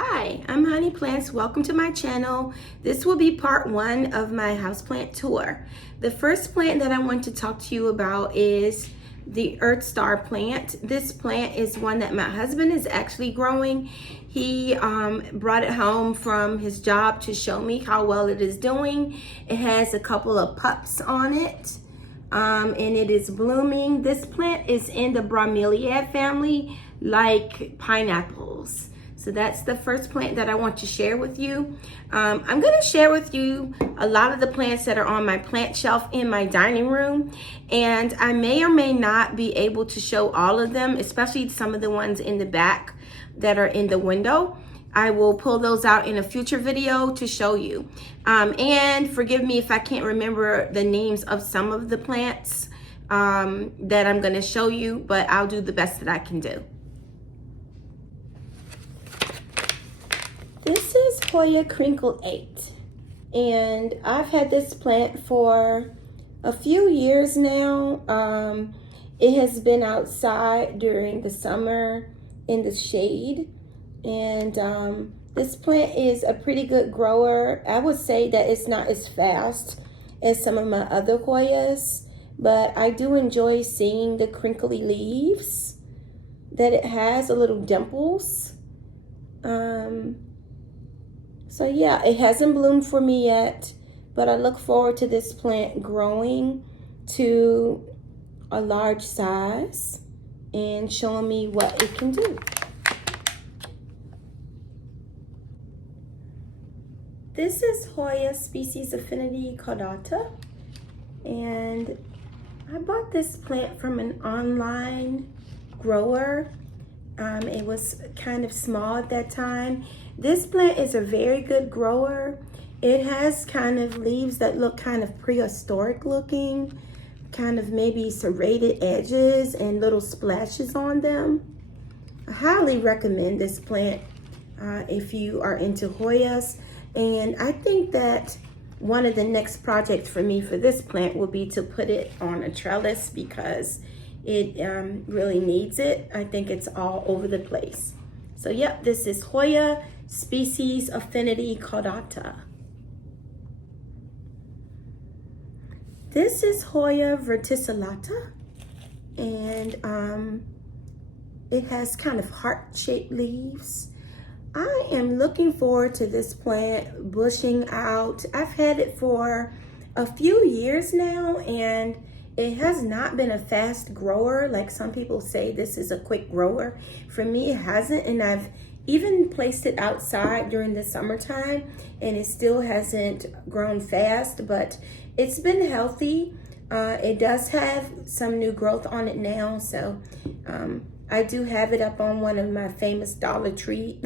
Hi, I'm Hunnyplantz. Welcome to my channel. This will be part one of my houseplant tour. The first plant that I want to talk to you about is the Earth Star plant. This plant is one that my husband is actually growing. He brought it home from his job to show me how well it is doing. It has a couple of pups on it. And it is blooming. This plant is in the bromeliad family, like pineapples. So that's the first plant that I want to share with you. I'm going to share with you a lot of the plants that are on my plant shelf in my dining room, and I may or may not be able to show all of them, especially some of the ones in the back that are in the window. I will pull those out in a future video to show you. And forgive me if I can't remember the names of some of the plants that I'm going to show you, but I'll do the best that I can do. This is Hoya Crinkle 8, and I've had this plant for a few years now. It has been outside during the summer in the shade, and this plant is a pretty good grower. I would say that it's not as fast as some of my other Hoyas, but I do enjoy seeing the crinkly leaves that it has, a little dimples. So yeah, it hasn't bloomed for me yet, but I look forward to this plant growing to a large size and showing me what it can do. This is Hoya species Affinity Caudata, and I bought this plant from an online grower. It was kind of small at that time. This plant is a very good grower. It has kind of leaves that look kind of prehistoric looking, kind of maybe serrated edges and little splashes on them. I highly recommend this plant if you are into Hoyas. And I think that one of the next projects for me for this plant will be to put it on a trellis because it really needs it. I think it's all over the place. So yep, this is Hoya species Affinity Caudata. This is Hoya verticillata, and it has kind of heart-shaped leaves. I am looking forward to this plant bushing out. I've had it for a few years now, and it has not been a fast grower. Like some people say this is a quick grower. For me, it hasn't, and I've even placed it outside during the summertime, and it still hasn't grown fast, but it's been healthy. It does have some new growth on it now, so I do have it up on one of my famous Dollar Tree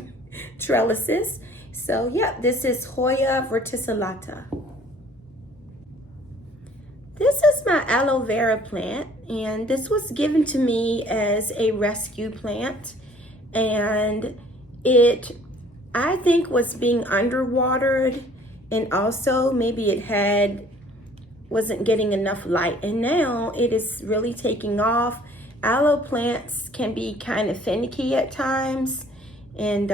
trellises. So yeah, this is Hoya verticillata. This is my aloe vera plant, and this was given to me as a rescue plant, and it, I think, was being underwatered, and also maybe it wasn't getting enough light, and now it is really taking off. Aloe plants can be kind of finicky at times, and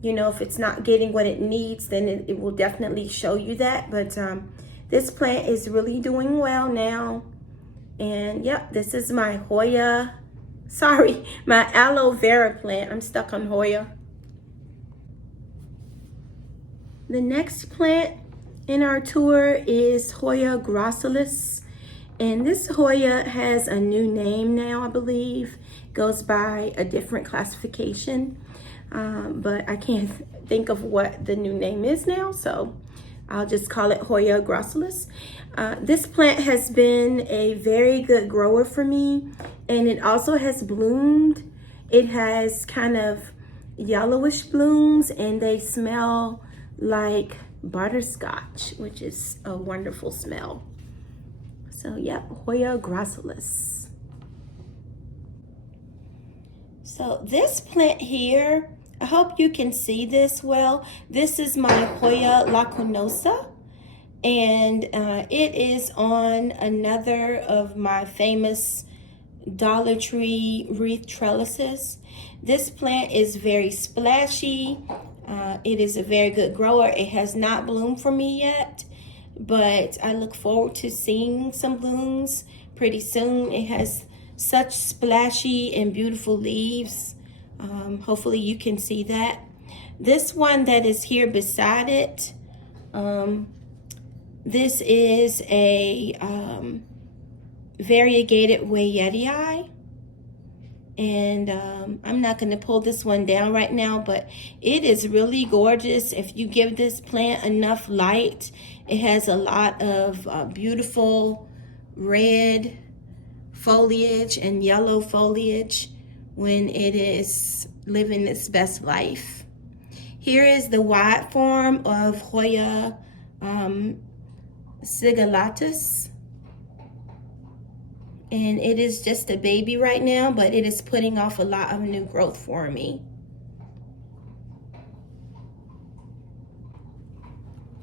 you know, if it's not getting what it needs, then it will definitely show you that. But this plant is really doing well now. And yep, this is my my aloe vera plant. I'm stuck on Hoya. The next plant in our tour is Hoya gracilis. And this Hoya has a new name now, I believe. Goes by a different classification. But I can't think of what the new name is now, so I'll just call it Hoya gracilis. This plant has been a very good grower for me, and it also has bloomed. It has kind of yellowish blooms, and they smell like butterscotch, which is a wonderful smell. So yeah, Hoya gracilis. So this plant here, I hope you can see this well. This is my Hoya lacunosa, and it is on another of my famous Dollar Tree wreath trellises. This plant is very splashy. It is a very good grower. It has not bloomed for me yet, but I look forward to seeing some blooms pretty soon. It has such splashy and beautiful leaves. Hopefully you can see that. This one that is here beside it, this is a variegated Wayettii, and I'm not going to pull this one down right now, but it is really gorgeous. If you give this plant enough light, it has a lot of beautiful red foliage and yellow foliage when it is living its best life. Here is the wide form of Hoya sigillata, and it is just a baby right now, but it is putting off a lot of new growth for me.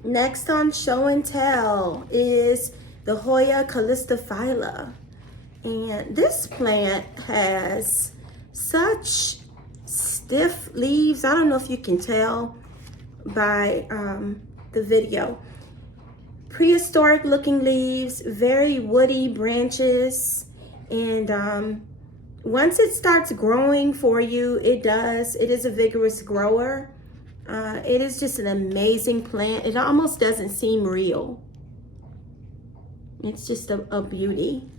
Next on show and tell is the Hoya calistophylla, and this plant has such stiff leaves. I don't know if you can tell by the video. Prehistoric looking leaves, very woody branches, and once it starts growing for you, it is a vigorous grower. It is just an amazing plant. It almost doesn't seem real. It's just a beauty.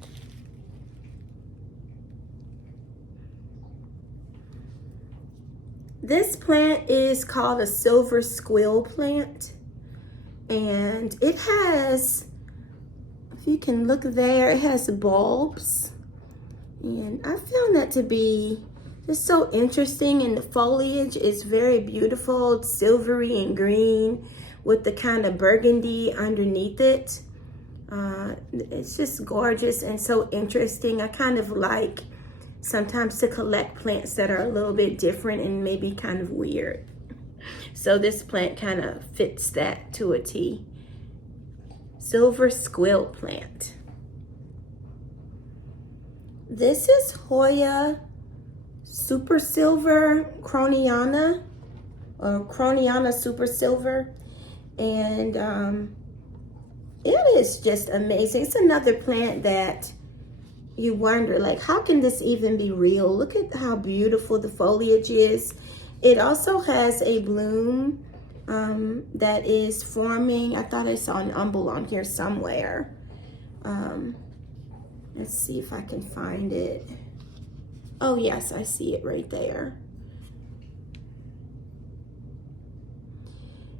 This plant is called a silver squill plant, and it has, if you can look there, it has bulbs, and I found that to be just so interesting, and the foliage is very beautiful. It's silvery and green with the kind of burgundy underneath it. It's just gorgeous and so interesting. I kind of like sometimes to collect plants that are a little bit different and maybe kind of weird. So this plant kind of fits that to a T. Silver squill plant. This is Hoya super silver croniana, or croniana super silver, and it is just amazing. It's another plant that you wonder, like, how can this even be real? Look at how beautiful the foliage is. It also has a bloom that is forming. I thought I saw an umbel on here somewhere. Let's see if I can find it. Oh yes, I see it right there.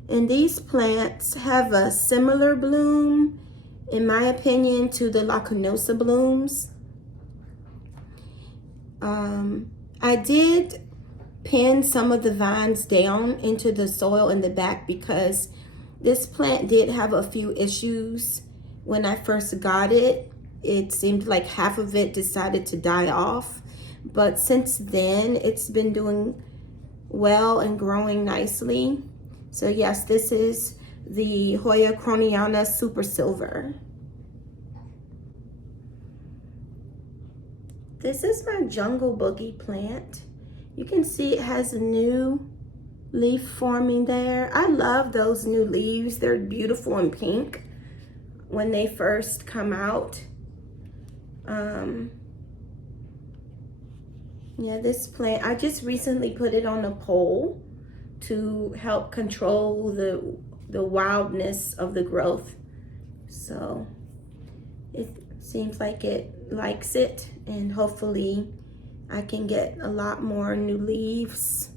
And these plants have a similar bloom, in my opinion, to the Lacunosa blooms. I did pin some of the vines down into the soil in the back because this plant did have a few issues when I first got it. It seemed like half of it decided to die off, but since then it's been doing well and growing nicely. So yes, this is the Hoya croniana super silver. This is my jungle boogie plant. You can see it has a new leaf forming there. I love those new leaves. They're beautiful and pink when they first come out. Yeah, this plant, I just recently put it on a pole to help control the wildness of the growth. So it seems like it likes it, and hopefully I can get a lot more new leaves.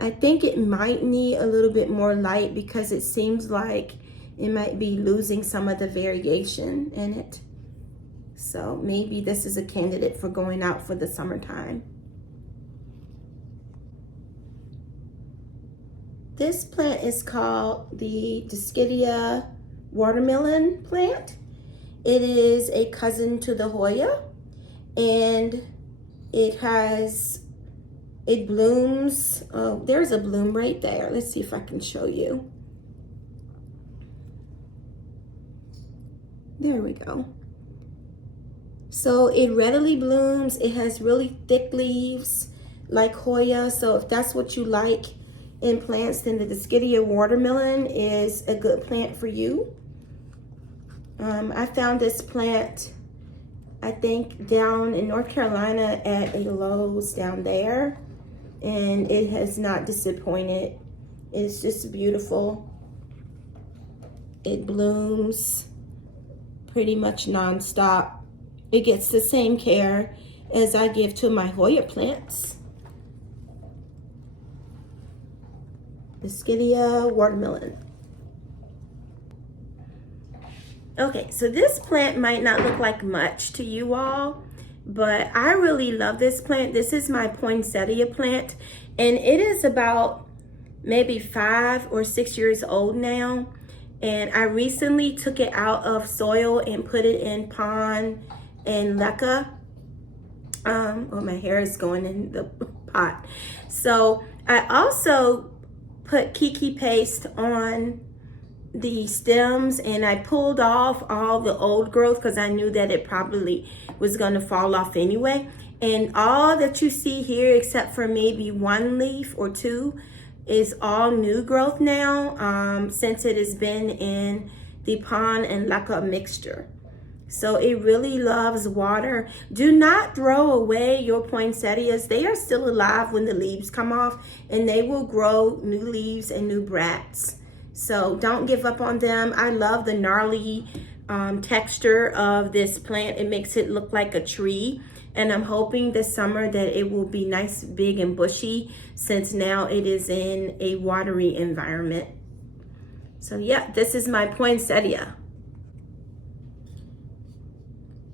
I think it might need a little bit more light because it seems like it might be losing some of the variegation in it. So maybe this is a candidate for going out for the summertime. This plant is called the Dischidia watermelon plant. It is a cousin to the Hoya, and it blooms. Oh, there's a bloom right there. Let's see if I can show you. There we go. So it readily blooms. It has really thick leaves like Hoya. So if that's what you like in plants, then the Dischidia watermelon is a good plant for you. I found this plant, I think, down in North Carolina at a Lowe's down there, and it has not disappointed. It's just beautiful. It blooms pretty much nonstop. It gets the same care as I give to my Hoya plants. Dischidia watermelon. Okay, so this plant might not look like much to you all, but I really love this plant. This is my poinsettia plant, and it is about maybe 5 or 6 years old now. And I recently took it out of soil and put it in pond and leca. Oh, my hair is going in the pot. So I also put kiki paste on the stems, and I pulled off all the old growth because I knew that it probably was going to fall off anyway. And all that you see here, except for maybe 1 leaf or 2, is all new growth now, since it has been in the pond and leca mixture. So it really loves water. Do not throw away your poinsettias. They are still alive when the leaves come off, and they will grow new leaves and new bracts. So don't give up on them. I love the gnarly texture of this plant. It makes it look like a tree. And I'm hoping this summer that it will be nice, big, and bushy, since now it is in a watery environment. So yeah, this is my poinsettia.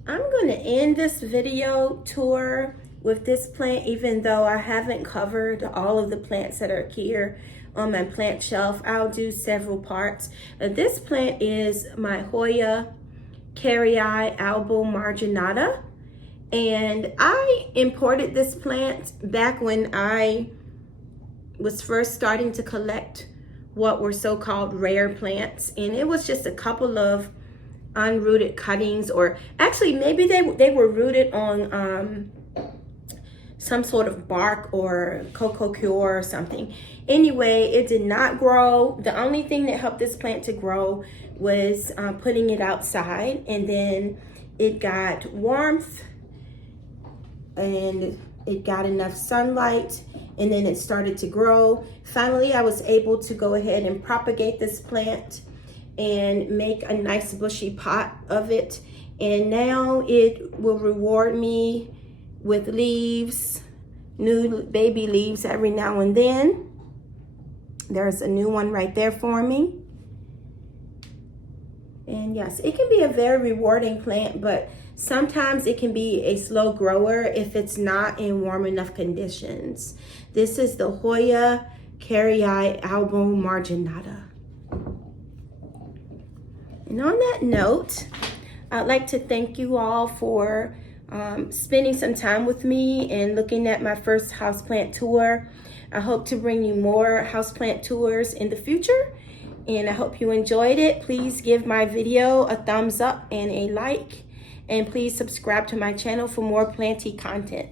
I'm going to end this video tour with this plant, even though I haven't covered all of the plants that are here on my plant shelf. I'll do several parts. This plant is my Hoya carrii albo marginata, and I imported this plant back when I was first starting to collect what were so-called rare plants, and it was just a couple of unrooted cuttings, or actually maybe they were rooted on some sort of bark or cocoa cure or something. Anyway, it did not grow. The only thing that helped this plant to grow was putting it outside, and then it got warmth and it got enough sunlight, and then it started to grow. Finally, I was able to go ahead and propagate this plant and make a nice bushy pot of it, and now it will reward me with leaves, new baby leaves every now and then. There's a new one right there for me. And yes, it can be a very rewarding plant, but sometimes it can be a slow grower if it's not in warm enough conditions. This is the Hoya carrii albo marginata. And on that note, I'd like to thank you all for spending some time with me and looking at my first houseplant tour. I hope to bring you more houseplant tours in the future, and I hope you enjoyed it. Please give my video a thumbs up and a like, and please subscribe to my channel for more planty content.